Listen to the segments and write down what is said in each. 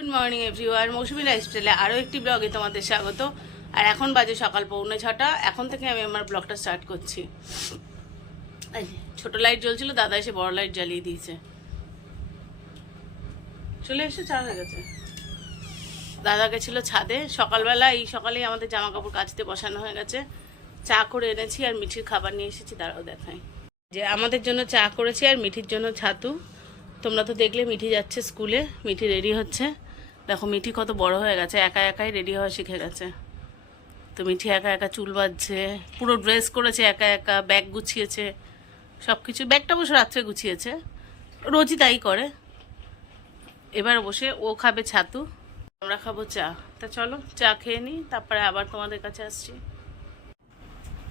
Good morning everyone মৌসুমি লাইফস্টাইলে আরও একটি ব্লগে তোমাদের স্বাগত। আর এখন বাজে সকাল পৌনে ছটা। এখন থেকে আমি আমার ব্লগটা স্টার্ট করছি। ছোট লাইট জ্বলছিল, দাদা এসে বড় লাইট জ্বালিয়ে দিয়েছে। চলে এসে, চা হয়ে গেছে। দাদা গেছিল ছাদে। সকালবেলা এই সকালেই আমাদের জামা কাপড় কাচতে বসানো হয়ে গেছে। চা করে এনেছি আর মিঠির খাবার নিয়ে এসেছি, তারাও দেখাই যে আমাদের জন্য চা করেছি আর মিঠির জন্য ছাতু। তোমরা তো দেখলে, মিঠি যাচ্ছে স্কুলে, মিঠি রেডি হচ্ছে। দেখো, মিঠি কত বড় হয়ে গেছে, একা একাই রেডি হওয়া শিখে গেছে। তো মিঠি একা একা চুল বাঁধছে, পুরো ড্রেস করেছে একা একা ব্যাগ গুছিয়েছে সব কিছু ব্যাগটা অবশ্য রাত্রে গুছিয়েছে, রোজই তাই করে। এবার বসে ও খাবে ছাতু, আমরা খাব চা। তা চলো, চা খেয়ে নিই, তারপরে আবার তোমাদের কাছে আসছি।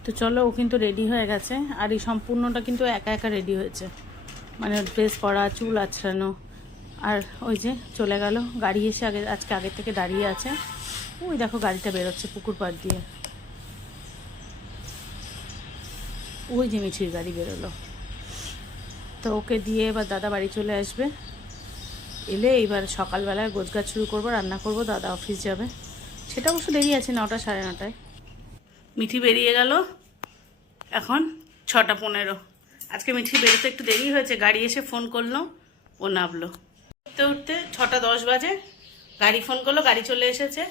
তো চলো, ও কিন্তু রেডি হয়ে গেছে, আর এই সম্পূর্ণটা কিন্তু একা একা রেডি হয়েছে। মানে ড্রেস পরা, চুল আছড়ানো। আর ওই যে চলে গেল, গাড়ি এসে আগে, আজকে আগের থেকে দাঁড়িয়ে আছে। ওই দেখো গাড়িটা বেরোচ্ছে পুকুর পাড় দিয়ে। ওই যে মিছির গাড়ি বেরোলো। তো ওকে দিয়ে এবার দাদা বাড়ি চলে আসবে। এলে এইবার সকালবেলায় গোছগাছ শুরু করব, রান্না করব, দাদা অফিস যাবে। সেটা অবশ্য দেরি আছে, নটা সাড়ে নটায়। মিঠি বেরিয়ে গেল এখন ছটা পনেরো। আজকে মিঠি বেরোতে একটু দেরি হয়েছে, গাড়ি এসে ফোন করল, ও নামলো। উঠতে উঠতে ছটা দশ বাজে, গাড়ি ফোন করল, গাড়ি চলে এসেছে।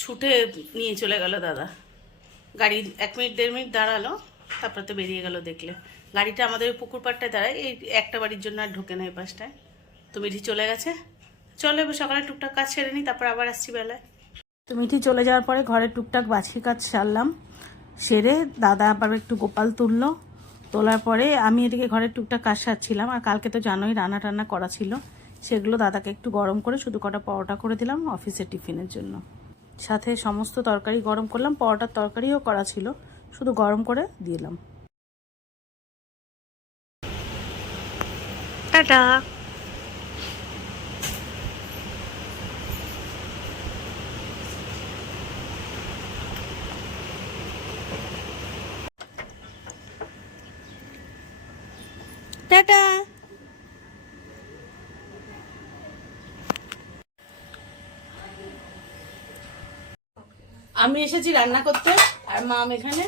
ছুটে নিয়ে চলে গেল দাদা। গাড়ি এক মিনিট, দেড় মিনিট দাঁড়াল, তারপরে তো বেরিয়ে গেল দেখলে। গাড়িটা আমাদের পুকুর পাড়টায় দাঁড়ায়, এই একটা বাড়ির জন্য আর ঢোকে না এই পাশটায়। তো মিঠি চলে গেছে। চলো এবার সকালে টুকটাক কাজ সেরে নিই তারপর আবার আসছি বেলায়। তো মিঠি চলে যাওয়ার পরে ঘরের টুকটাক বাছি কাজ সারলাম। সেরে দাদা আবার একটু গোপাল তুললো। তোলার পরে আমি এদিকে ঘরের টুকটাক কাজ সারছিলাম। আর কালকে তো জানোই রান্না টান্না করা ছিল। সেগুলো দাদাকে একটু গরম করে শুধু কটা পরোটা করে দিলাম অফিসের টিফিনের জন্য। সাথে সমস্ত তরকারি গরম করলাম পরোটার তরকারিও করা ছিল শুধু গরম করে দিলাম। Ta ta. Ta ta. আমি এসেছি রান্না করতে, আর মাম এখানে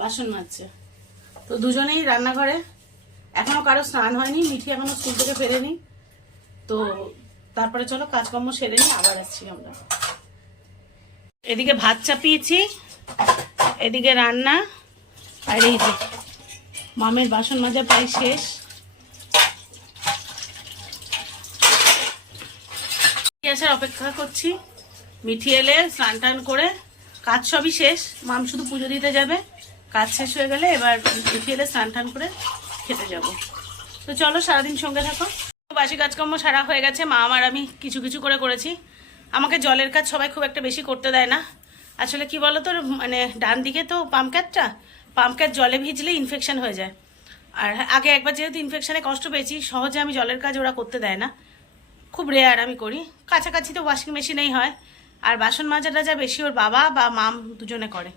বাসন মাজছে। তো দুজনেই রান্নাঘরে। এখনও কারও স্নান হয়নি, মিঠি এখনও স্কুল থেকে ফেরেনি। তো তারপরে চলো, কাজকর্ম সেরে নিই, আবার আসছি আমরা। এদিকে ভাত চাপিয়েছি, এদিকে রান্না, আর এই যে মামের বাসন মাজা প্রায় শেষ। আসার অপেক্ষা করছি। মিঠি এলে স্নান টান করে কাজ সবই শেষ। মাম শুধু পুজো দিতে যাবে, কাজ শেষ হয়ে গেলে এবার মিঠি এলে স্নান টান করে খেতে যাব। তো চলো সারাদিন সঙ্গে থাকো। বাসি কাজকর্ম সারা হয়ে গেছে মা আমার আমি কিছু কিছু করে করেছি। আমাকে জলের কাজ সবাই খুব একটা বেশি করতে দেয় না। আসলে কি বলো তো মানে ডান দিকে তো পাম্পক্যাটটা পাম্পক্যাট জলে ভিজলে ইনফেকশন হয়ে যায়। আর আগে একবার যেহেতু ইনফেকশানে কষ্ট পেয়েছি, সহজে আমি জলের কাজ ওরা করতে দেয় না। খুব রেয়ার আমি করি। কাছাকাছি তো ওয়াশিং মেশিনেই হয়। আর বাসন মাজাটা যা বেশি ওর বাবা বা মাম দুজনে করে।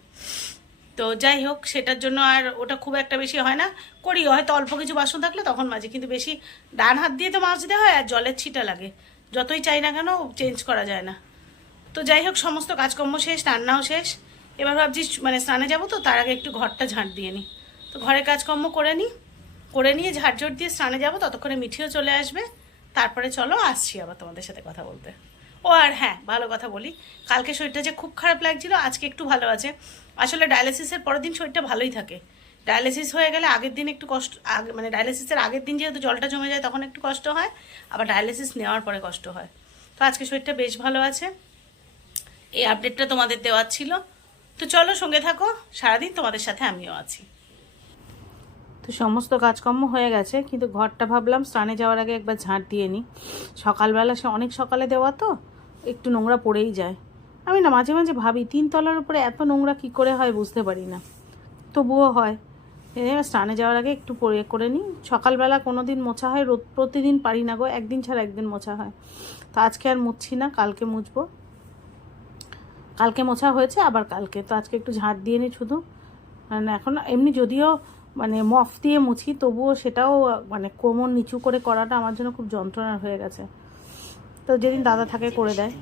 তো যাই হোক, সেটার জন্য আর ওটা খুব একটা বেশি হয় না। করি, হয়তো অল্প কিছু বাসন থাকলে তখন মাঝে কিন্তু বেশি ডান হাত দিয়ে তো মাজতে হয় আর জলের ছিটা লাগে। যতই চাই না কেন চেঞ্জ করা যায় না। তো যাই হোক, সমস্ত কাজকর্ম শেষ, রান্নাও শেষ। এবার ভাবছি মানে স্নানে যাব তো, তার আগে একটু ঘরটা ঝাঁট দিয়ে নিই। তো ঘরের কাজকর্ম করে নিই। করে নিয়ে ঝাড়ঝট দিয়ে স্নানে যাব, ততক্ষণে মিঠিও চলে আসবে। তারপরে চলো, আসছি আবার তোমাদের সাথে কথা বলতে। ও আর হ্যাঁ ভালো কথা বলি। কালকে শরীরটা যে খুব খারাপ লাগছিল, আজকে একটু ভালো আছে। আসলে ডায়ালিসিসের পরের দিন শরীরটা ভালোই থাকে। ডায়ালিসিস হয়ে গেলে আগের দিন একটু কষ্ট মানে ডায়ালিসিসের আগের দিন যেহেতু জলটা জমে যায় তখন একটু কষ্ট হয়, আবার ডায়ালিসিস নেওয়ার পরে কষ্ট হয়। তো আজকে শরীরটা বেশ ভালো আছে। এই আপডেটটা তোমাদের দেওয়ার ছিল। তো চলো সঙ্গে থাকো, সারাদিন তোমাদের সাথে আমিও আছি। তো সমস্ত কাজকর্ম হয়ে গেছে, কিন্তু ঘরটা ভাবলাম স্নানে যাওয়ার আগে একবার ঝাঁট দিয়ে নিই। সকালবেলা সে অনেক সকালে দেওয়া তো একটু নোংরা পড়েই যায়। আমি না মাঝে মাঝে ভাবি, তিনতলার উপরে এত নোংরা কি করে হয় বুঝতে পারি না। তবুও হয়। স্নানে যাওয়ার আগে একটু পরে করে নিই। সকালবেলা কোনো দিন মোছা হয়, রোদ প্রতিদিন পারি না গো, একদিন ছাড়া একদিন মোছা হয়। তো আজকে আর মুছছি না, কালকে মুছবো। কালকে মোছা হয়েছে, আবার কালকে। তো আজকে একটু ঝাঁট দিয়ে নিই শুধু। মানে এখন এমনি যদিও মানে মফ দিয়ে মুছি, তবুও সেটাও মানে কোমর নিচু করে করাটা আমার জন্য খুব যন্ত্রণার হয়ে গেছে। তো যেদিন দাদা থাকে করে দেয়।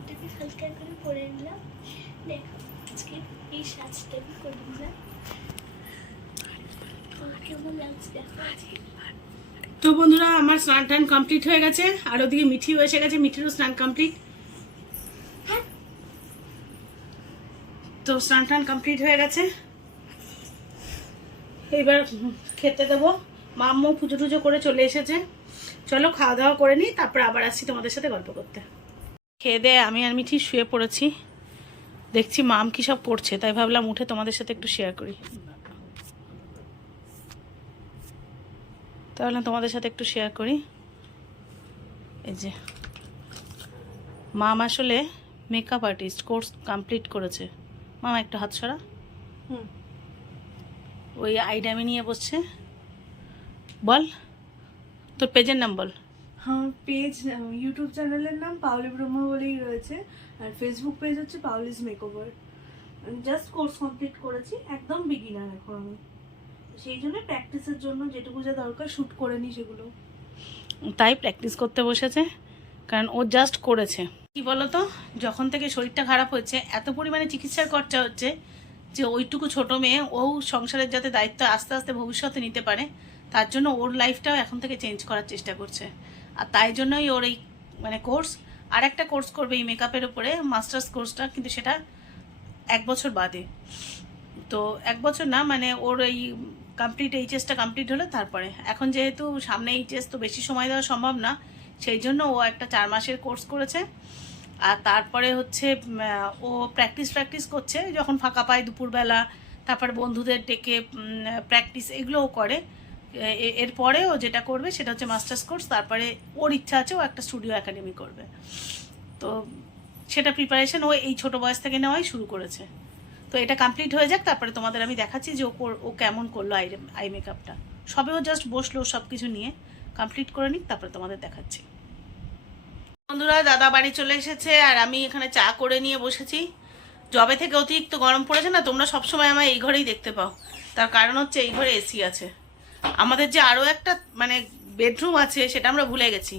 তো বন্ধুরা, আমার স্নান টান কমপ্লিট হয়ে গেছে, আর ওদিকে মিঠিও এসে গেছে, মিঠিরও স্নান কমপ্লিট তো স্নান টান কমপ্লিট হয়ে গেছে। এবার খেতে দেবো। মাম্মু পুজো টুজো করে চলে এসেছে। চলো খাওয়া দাওয়া করে নিই তারপর আবার আসছি তোমাদের সাথে গল্প করতে। খেয়ে দিয়ে আমি আর মিঠি শুয়ে পড়েছি। দেখছি মাম কি সব করছে তাই ভাবলাম উঠে তোমাদের সাথে একটু শেয়ার করি। তাহলে তোমাদের সাথে একটু শেয়ার করি। এই যে। মাম আসলে মেকআপ আর্টিস্ট কোর্স কমপ্লিট করেছে। মামা একটু হাত সরা। ওই আইডামি নিয়ে বসছে। বল। তোর পেজের নাম বল। হ্যাঁ পেজ ইউটিউব চ্যানেলের নাম পাওলি ব্রহ্ম বলেই রয়েছে। আর ফেসবুক পেজ হচ্ছে Paoli's makeover just course complete করেছি একদম বিগিনার এখন আমি। সেই জন্য প্র্যাকটিসের জন্য যেটুকু যা দরকার শ্যুট করে নিই সেগুলো। তাই প্র্যাকটিস করতে বসেছে কারণ ও জাস্ট করেছে। কি বলতো? যখন থেকে শরীরটা খারাপ হয়েছে এত পরিমাণে চিকিৎসার খরচা হচ্ছে যে ওইটুকু ছোট মেয়ে ও সংসারের যাতে দায়িত্ব আস্তে আস্তে ভবিষ্যতে নিতে পারে তার জন্য ওর লাইফটাও এখন থেকে চেঞ্জ করার চেষ্টা করছে। আর তাই জন্যই ওর এই মানে কোর্স আর একটা কোর্স করবে এই মেকআপের উপরে মাস্টার্স কোর্সটা কিন্তু সেটা এক বছর বাদে। তো এক বছর না মানে ওর এই কমপ্লিট এইচএসটা কমপ্লিট হলে, তারপরে। এখন যেহেতু সামনে এইচএস তো বেশি সময় দেওয়া সম্ভব না, সেই জন্য ও একটা চার মাসের কোর্স করেছে। আর তারপরে হচ্ছে ও প্র্যাকটিস প্র্যাকটিস করছে, যখন ফাঁকা পায় দুপুরবেলা, তারপরে বন্ধুদের ডেকে প্র্যাকটিস এগুলোও করে। এরপরে ও যেটা করবে সেটা হচ্ছে মাস্টার্স কোর্স, তারপরে ওর ইচ্ছা আছে ও একটা স্টুডিও একাডেমি করবে। তো সেটা প্রিপারেশন ও এই ছোট বয়স থেকে নেওয়াই শুরু করেছে। তো এটা কমপ্লিট হয়ে যাক, তারপরে তোমাদের আমি দেখাচ্ছি যে ও ও কেমন করল আই আই মেকআপটা সবে ও জাস্ট বসল সব কিছু নিয়ে কমপ্লিট করে নিক, তারপরে তোমাদের দেখাচ্ছি। বন্ধুরা, দাদা বাড়ি চলে এসেছে, আর আমি এখানে চা করে নিয়ে বসেছি। জবে থেকে অতিরিক্ত গরম পড়েছে না, তোমরা সবসময় আমার এই ঘরেই দেখতে পাও। তার কারণ হচ্ছে এই ঘরে এসি আছে। আমাদের যে আরও একটা মানে বেডরুম আছে, সেটা আমরা ভুলে গেছি।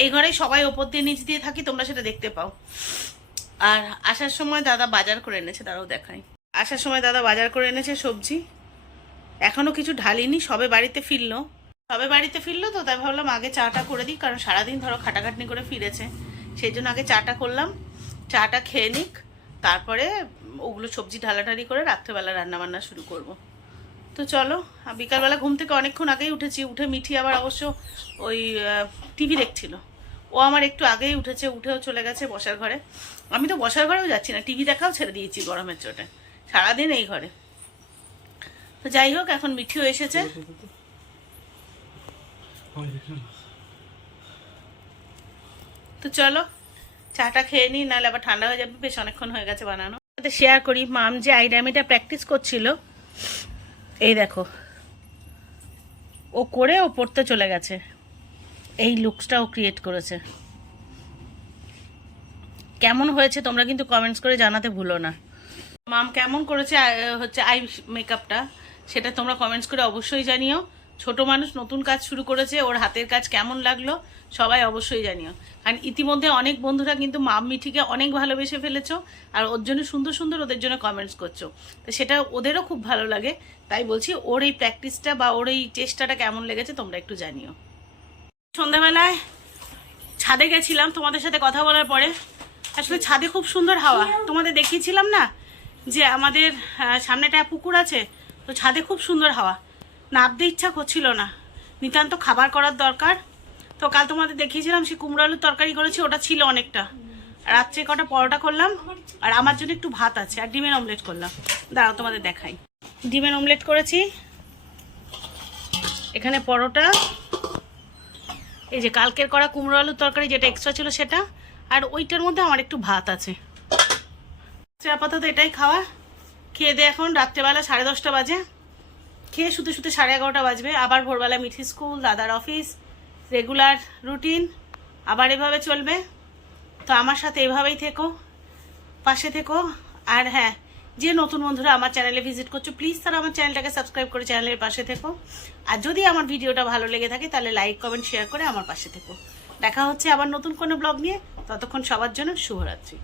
এই ঘরেই সবাই ওপর দিয়ে, নিচ দিয়ে থাকি, তোমরা সেটা দেখতে পাও। আর আসার সময় দাদা বাজার করে এনেছে তারাও দেখাই। আসার সময় দাদা বাজার করে এনেছে সবজি। এখনও কিছু ঢালিনি, সবে বাড়িতে ফিরলো। সবে বাড়িতে ফিরলো তো, তাই ভাবলাম আগে চাটা করে দিই, কারণ সারাদিন ধরো খাটাখাটনি করে ফিরেছে। সেই জন্য আগে চাটা করলাম, চাটা খেয়ে নিক, তারপরে ওগুলো সবজি ঢালাঢালি করে রাত্রেবেলা রান্নাবান্না শুরু করব। তো চলো বিকালবেলা ঘুম থেকে অনেকক্ষণ আগেই উঠেছি, উঠে মিঠি আবার অবশ্য ওই টিভি দেখছিল। ও আমার একটু আগেই উঠেছে, উঠেও চলে গেছে বসার ঘরে। আমি তো বসার ঘরেও যাচ্ছি না, টিভি দেখাও ছেড়ে দিয়েছি গরমের চোটে। সারাদিন এই ঘরে। তো যাই হোক, এখন মিঠিও এসেছে। তো চলো, চাটা খেয়ে নিই, নাহলে আবার ঠান্ডা হয়ে যাবে, বেশ অনেকক্ষণ হয়ে গেছে বানানো। শেয়ার করি, মাম যে আইডামিটা প্র্যাকটিস করছিল এই দেখো। ও করে ও পড়তে চলে গেছে। এই লুকসটা ও ক্রিয়েট করেছে। কেমন হয়েছে তোমরা কিন্তু কমেন্টস করে জানাতে ভুলো না। মাম কেমন করেছে হচ্ছে আই মেকআপটা সেটা তোমরা কমেন্টস করে অবশ্যই জানিও। ছোট মানুষ নতুন কাজ শুরু করেছে, ওর হাতের কাজ কেমন লাগল সবাই অবশ্যই জানিও। কারণ ইতিমধ্যে অনেক বন্ধুরা কিন্তু মাম মিঠিকে অনেক ভালোবেসে ফেলেছো, আর ওর জন্য সুন্দর সুন্দর ওদের জন্য কমেন্টস করছ। তো সেটা ওদেরও খুব ভালো লাগে, তাই বলছি ওর এই প্র্যাকটিসটা বা ওর এই চেষ্টাটা কেমন লেগেছে তোমরা একটু জানিও। সন্ধ্যাবেলায় ছাদে গেছিলাম তোমাদের সাথে কথা বলার পরে। আসলে ছাদে খুব সুন্দর হাওয়া। তোমাদের দেখিয়েছিলাম না যে আমাদের সামনেটা পুকুর আছে, তো ছাদে খুব সুন্দর হাওয়া। নামতে ইচ্ছা করছিল না। নিতান্ত খাবার করার দরকার। তো কাল তোমাদের দেখিয়েছিলাম, সে কুমড়ো আলুর তরকারি করেছি, ওটা ছিল অনেকটা। রাত্রে কটা পরোটা করলাম, আর আমার জন্য একটু ভাত আছে, আর ডিমের অমলেট করলাম। দাঁড়াও, তোমাদের দেখাই। ডিমের অমলেট করেছি। এখানে পরোটা, এই যে কালকের করা কুমড়ো আলুর তরকারি যেটা এক্সট্রা ছিল সেটা, আর ওইটার মধ্যে আমার একটু ভাত আছে। আপাতত এটাই খাওয়া। খেয়ে দিয়ে এখন, রাত্রেবেলা সাড়ে দশটা বাজে। খেয়ে শুতে শুতে সাড়ে এগারোটা বাজবে। আবার ভোরবেলা মিঠি স্কুল, দাদার অফিস রেগুলার রুটিন আবার এভাবে চলবে। তো আমার সাথে এভাবেই থেকো, পাশে থেকো। আর হ্যাঁ যে নতুন বন্ধুরা আমার চ্যানেলে ভিজিট করছ প্লিজ তারা আমার চ্যানেলটাকে সাবস্ক্রাইব করে চ্যানেলের পাশে থেকো। আর যদি আমার ভিডিওটা ভালো লেগে থাকে, তাহলে লাইক কমেন্ট শেয়ার করে আমার পাশে থেকো। দেখা হচ্ছে আবার নতুন কোনো ব্লগ নিয়ে। ততক্ষণ সবার জন্য শুভরাত্রি।